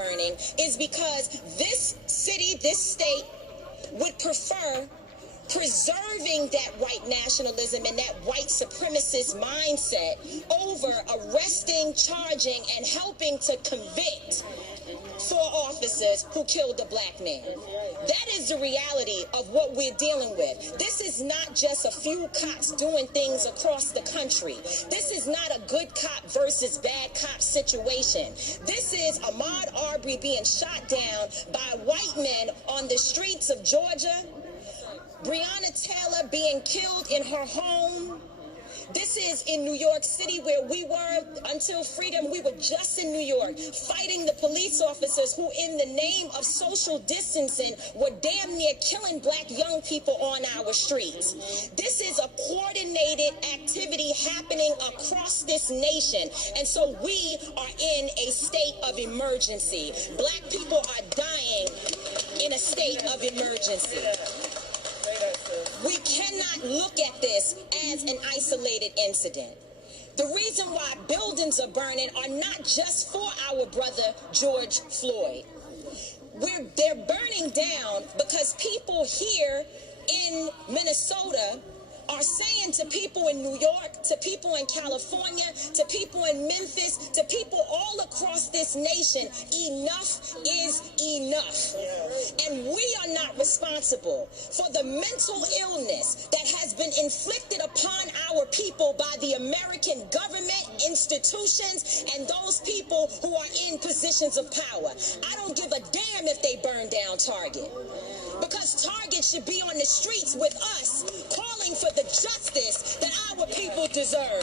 burning is because this city, this state would prefer preserving that white nationalism and that white supremacist mindset over arresting, charging, and helping to convict 4 officers who killed a black man. That is the reality of what we're dealing with. This is not just a few cops doing things across the country. This is not a good cop versus bad cop situation. This is Ahmaud Arbery being shot down by white men on the streets of Georgia. Breonna Taylor being killed in her home. This is in New York City, where we were until freedom. We were just in New York fighting the police officers who, in the name of social distancing, were damn near killing black young people on our streets. This is a coordinated activity happening across this nation. And so we are in a state of emergency. Black people are dying in a state of emergency. We cannot look at this as an isolated incident. The reason why buildings are burning are not just for our brother George Floyd. They're burning down because people here in Minnesota are saying to people in New York, to people in California, to people in Memphis, to people all across this nation, enough is enough. And we are not responsible for the mental illness that has been inflicted upon our people by the American government, institutions, and those people who are in positions of power. I don't give a damn if they burn down Target, because Target should be on the streets with us, calling for the justice that our people deserve.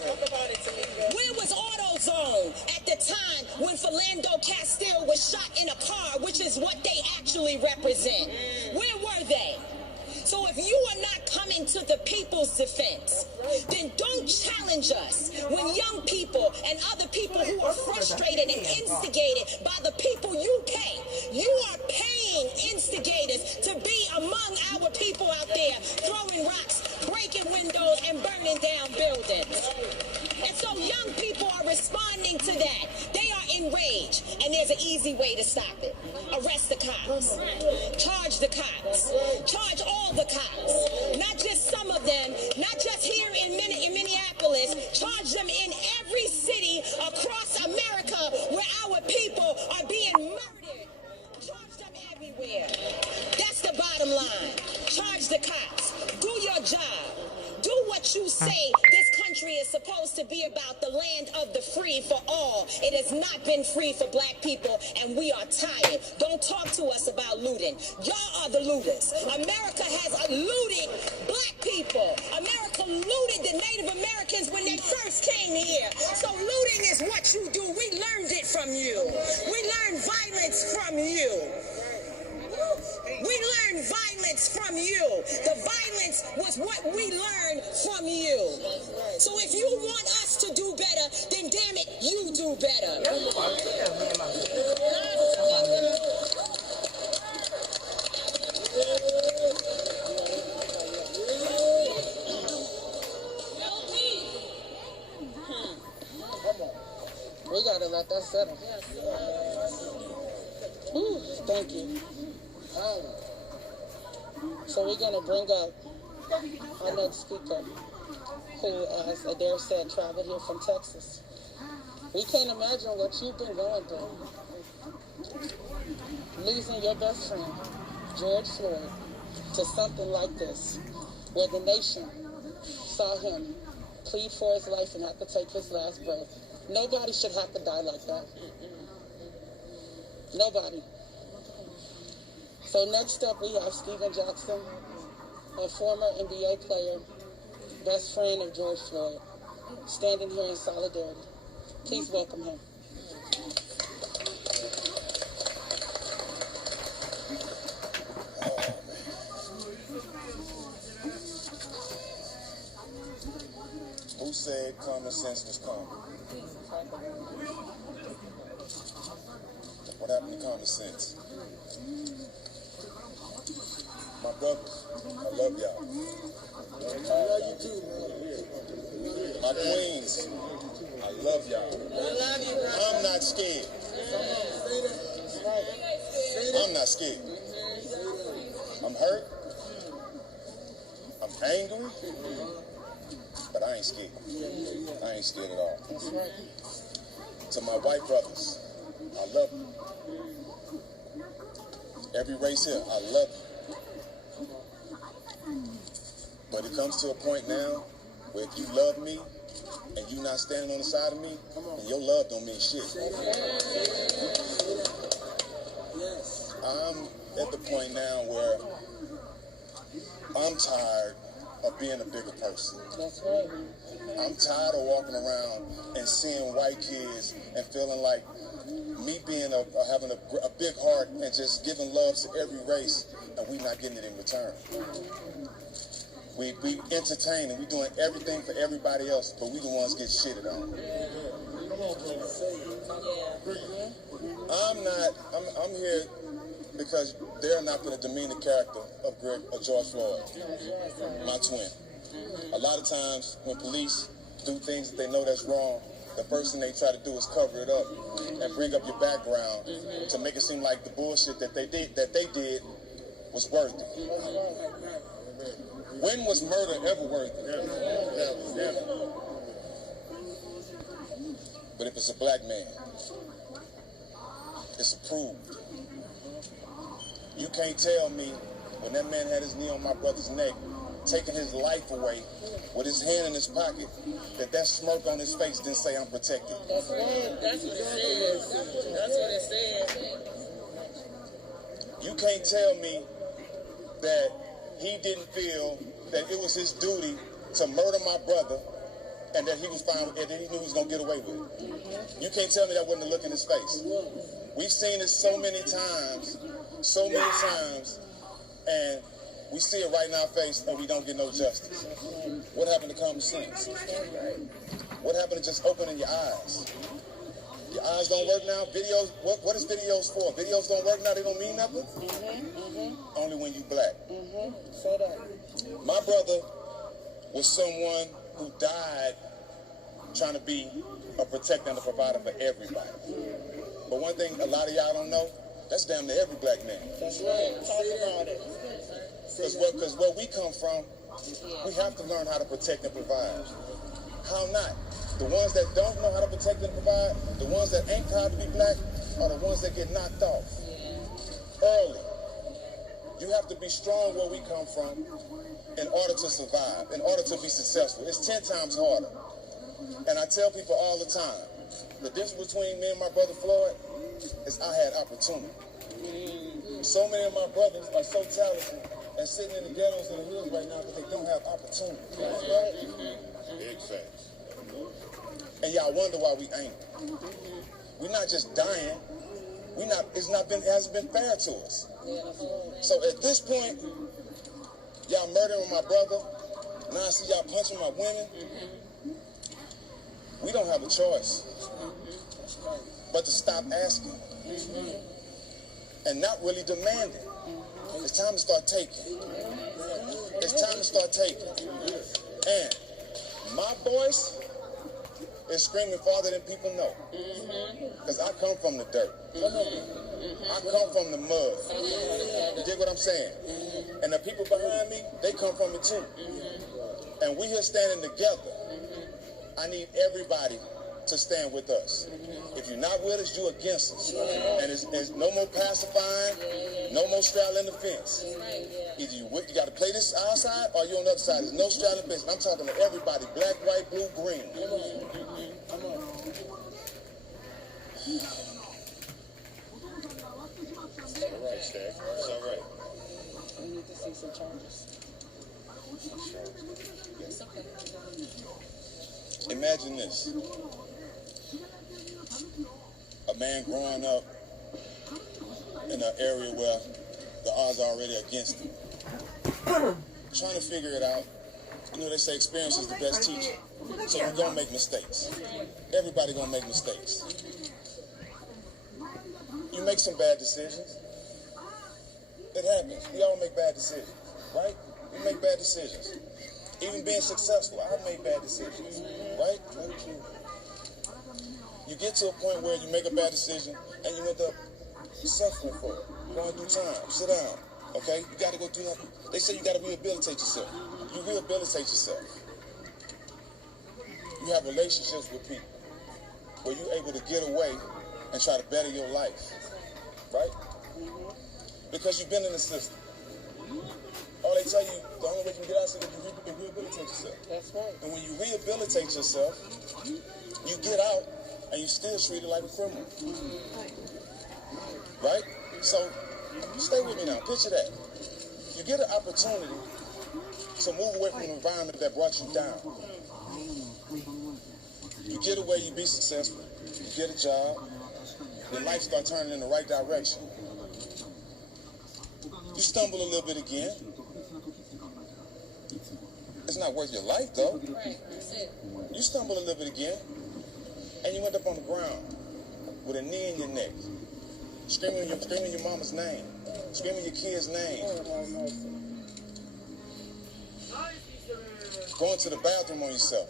Where was AutoZone at the time when Philando Castile was shot in a car, which is what they actually represent? Where were they? So if you are not coming to the people's defense, then don't challenge us when young people and other people who are frustrated and instigated by the people you pay. You are paying instigators to be among our people out there throwing rocks, breaking windows, and burning down buildings. And so young people are responding to that. They are enraged, and there's an easy way to stop it. Arrest the cops. Charge the cops. Charge all the cops. Not just some of them, not just here in Minneapolis. Charge them in every city across America where our people are being murdered. Charge them everywhere. That's the bottom line. Charge the cops. Do your job. Do what you say this country is supposed to be about, the land of the free for all. It has not been free for black people, and we are tired. Don't talk to us about looting. Y'all are the looters. America has looted black people. America looted the Native Americans when they first came here. So looting is what you do. We learned it from you. We learned violence from you. We learned violence from you. The violence was what we learned from you. So if you want us to do better, then damn it, you do better. We gotta let that settle. Ooh, thank you. So we're going to bring up our next speaker, who, as Adair said, traveled here from Texas. We can't imagine what you've been going through. Losing your best friend, George Floyd, to something like this, where the nation saw him plead for his life and have to take his last breath. Nobody should have to die like that. Nobody. So next up, we have Stephen Jackson, a former NBA player, best friend of George Floyd, standing here in solidarity. Please welcome him. Who said common sense was common? What happened to common sense? My brothers, I love y'all. I love you too, man. My queens, I love y'all. I love you, bro. I'm not scared. I'm not scared. I'm hurt. I'm angry. But I ain't scared. I ain't scared at all. To my white brothers, I love you. Every race here, I love you. But it comes to a point now where if you love me and you not standing on the side of me, then your love don't mean shit. I'm at the point now where I'm tired of being a bigger person. That's right. I'm tired of walking around and seeing white kids and feeling like me being having a big heart and just giving love to every race, and we not getting it in return. We entertain and we doing everything for everybody else, but we the ones get shitted on. I'm here because they're not going to demean the character of George Floyd, my twin. A lot of times when police do things that they know that's wrong, the first thing they try to do is cover it up and bring up your background to make it seem like the bullshit that they did was worthy. When was murder ever worthy? Never. But if it's a black man, it's approved. You can't tell me when that man had his knee on my brother's neck, taking his life away with his hand in his pocket, that smirk on his face didn't say I'm protected. That's right. That's what it said. That's what it said. You can't tell me that he didn't feel that it was his duty to murder my brother and that he was fine and that he knew he was going to get away with it. You can't tell me that wasn't a look in his face. We've seen this so many times, and we see it right in our face and we don't get no justice. What happened to common sense? What happened to just opening your eyes? Your eyes don't work now? Videos, what is videos for? Videos don't work now, they don't mean nothing? Only when you black. Say that. My brother was someone who died trying to be a protector and a provider for everybody. But one thing a lot of y'all don't know, that's damn near every black man. That's right. Talk about it. Because where we come from, we have to learn how to protect and provide. How not? The ones that don't know how to protect and provide, the ones that ain't proud to be black, are the ones that get knocked off early. You have to be strong where we come from in order to survive, in order to be successful. It's 10 times harder. And I tell people all the time, the difference between me and my brother Floyd is I had opportunity. So many of my brothers are so talented and sitting in the ghettos and the hills right now because they don't have opportunity. Big facts. And y'all wonder why we angry. We're not just dying. It hasn't been fair to us. So at this point, y'all murdering my brother. Now I see y'all punching my women. We don't have a choice but to stop asking and not really demanding. It's time to start taking. It's time to start taking. And my voice is screaming farther than people know. Because I come from the dirt. I come from the mud. You dig what I'm saying? And the people behind me, they come from it too. And we here standing together. I need everybody to stand with us. If you're not with us, you're against us. And it's no more pacifying, no more straddling the fence. Either you got to play this our side or you're on the other side. There's no straddling the fence. I'm talking to everybody, black, white, blue, green. Come on. It's all right, Stack. It's all right. We need to see some charges. It's okay. Imagine this. A man growing up in an area where the odds are already against him. Trying to figure it out. You know, they say experience is the best teacher. So we're going to make mistakes. Everybody going to make mistakes. You make some bad decisions. It happens. We all make bad decisions, right? We make bad decisions. Even being successful, I've made bad decisions, right? You get to a point where you make a bad decision and you end up suffering for it, going through time. Sit down, okay? You got to go through that. They say you got to rehabilitate yourself. You rehabilitate yourself. You have relationships with people where you're able to get away and try to better your life, right? Because you've been in the system. All they tell you, the only way you can get out of it is you rehabilitate yourself. That's right. And when you rehabilitate yourself, you get out and you still treated like a criminal. Right? So, stay with me now. Picture that. You get an opportunity to move away from an environment that brought you down. You get away, you be successful. You get a job. Your life starts turning in the right direction. You stumble a little bit again. It's not worth your life, though. Right, that's it. You stumble a little bit again, and you end up on the ground with a knee in your neck, screaming your mama's name, screaming your kid's name, going to the bathroom on yourself.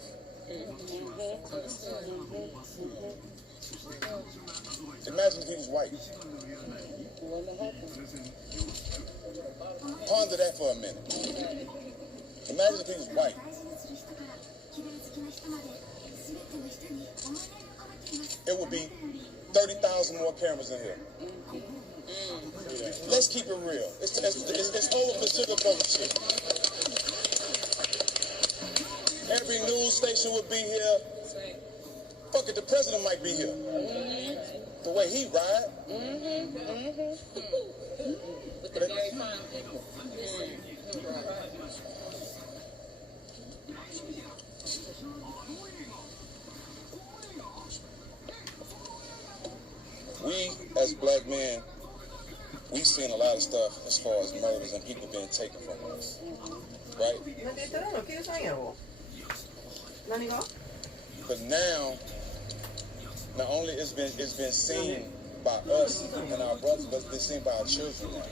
Imagine if he was white. Ponder that for a minute. Imagine if he was white. It would be 30,000 more cameras in here. Let's keep it real. It's over for sugar coated shit. Every news station would be here. Fuck it, the president might be here. The way he ride. With the very fine people. We, as black men, we've seen a lot of stuff as far as murders and people being taken from us. Right? But now, not only it's been seen by us and our brothers, but it's been seen by our children now.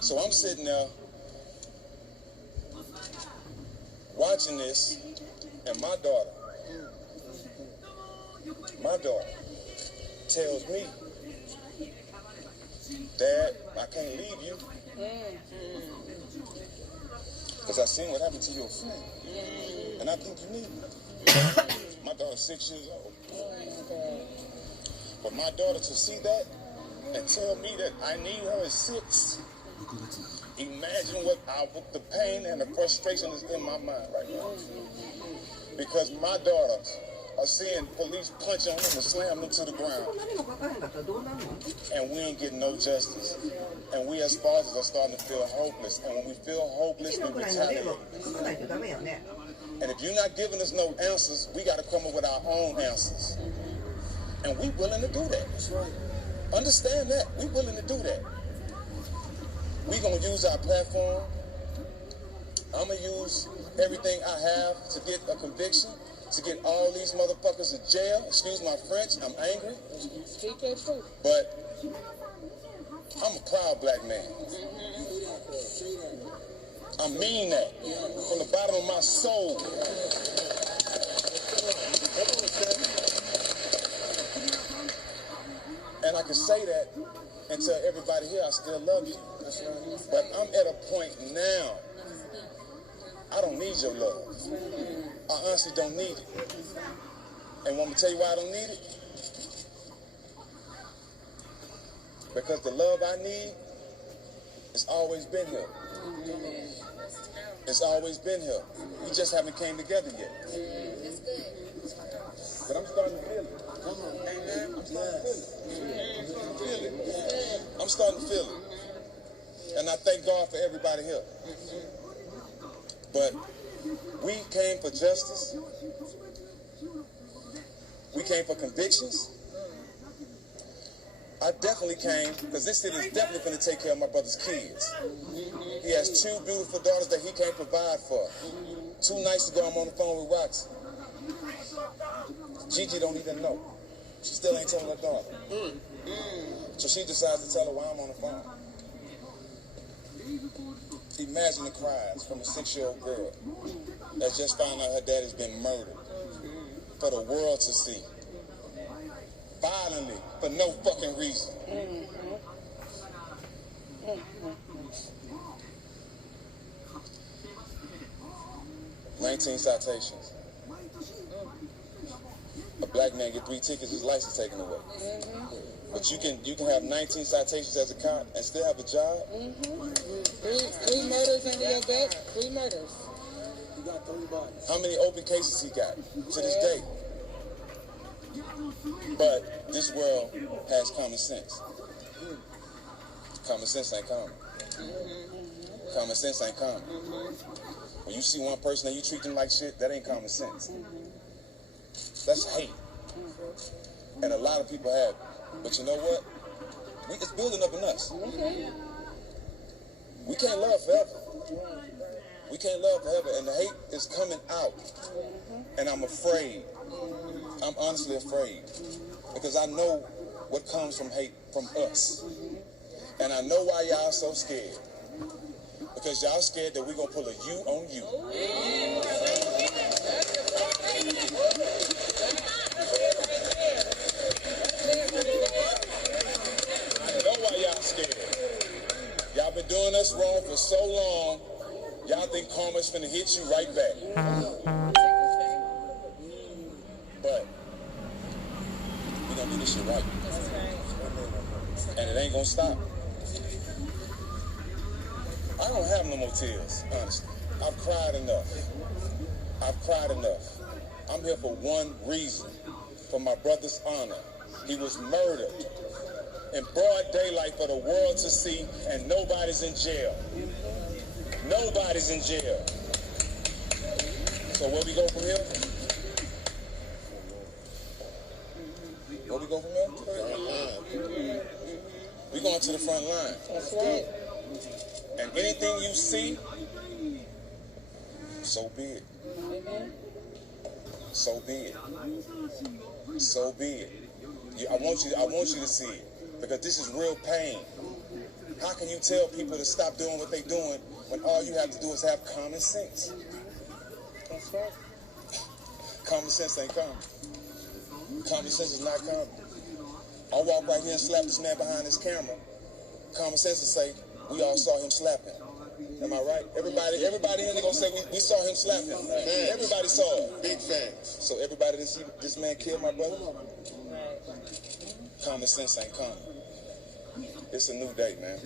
So I'm sitting there watching this, and my daughter tells me, Dad, I can't leave you. Because I seen what happened to your friend. And I think you need me. My daughter's 6 years old. But my daughter to see that and tell me that I need her at 6, imagine what the pain and the frustration is in my mind right now. Because my daughters are seeing police punch on them and slam them to the ground. And we ain't getting no justice. And we as fathers are starting to feel hopeless. And when we feel hopeless, we retaliate. And if you're not giving us no answers, we got to come up with our own answers. And we willing to do that. Understand that. We willing to do that. We going to use our platform. I'm going to use everything I have to get a conviction, to get all these motherfuckers in jail. Excuse my French, I'm angry. Speak that truth. But I'm a proud black man. I mean that from the bottom of my soul. And I can say that and tell everybody here I still love you. But I'm at a point now, I don't need your love. I honestly don't need it. And want me to tell you why I don't need it? Because the love I need, it's always been here. It's always been here. We just haven't came together yet. But I'm starting to feel it. Come on, amen. I'm starting to feel it. I'm starting to feel it. And I thank God for everybody here. But we came for justice. We came for convictions. I definitely came because this city is definitely going to take care of my brother's kids. He has 2 beautiful daughters that he can't provide for. 2 nights ago, I'm on the phone with Roxy. Gigi don't even know. She still ain't told her daughter. So she decides to tell her why I'm on the phone. Imagine the cries from a 6-year-old girl that just found out her dad has been murdered for the world to see. violently for no fucking reason. 19 citations. A black man get 3 tickets, his license taken away. But you can have 19 citations as a cop and still have a job. Three murders under your belt. 3 murders. He got 3 bodies. How many open cases he got to this day? But this world has common sense. Common sense ain't common. Common sense ain't common. When you see one person and you treat them like shit, that ain't common sense. That's hate. And a lot of people have it. But you know what? It's building up in us. We can't love forever. We can't love forever. And the hate is coming out. And I'm afraid. I'm honestly afraid. Because I know what comes from hate from us. And I know why y'all so scared. Because y'all scared that we're going to pull a you on you. I know why y'all scared. Y'all been doing us wrong for so long, y'all think karma's finna hit you right back. But we're gonna do this shit right. And it ain't gonna stop. I don't have no more tears, honestly. I've cried enough. I've cried enough. I'm here for one reason, for my brother's honor. He was murdered in broad daylight for the world to see, and nobody's in jail. Nobody's in jail. So where we go from here? Where we go from here? We going to the front line. That's right. And anything you see, so be it. So be it. So be it. I want you to see it, because this is real pain. How can you tell people to stop doing what they're doing when all you have to do is have common sense? That's right. Common sense ain't common. Common sense is not common. I walk right here and slap this man behind this camera. Common sense will say, we all saw him slapping. Am I right? Everybody here they gonna say we saw him slapping. Everybody saw it. Big facts. So everybody that see this man kill my brother? Common sense ain't common. It's a new day, man.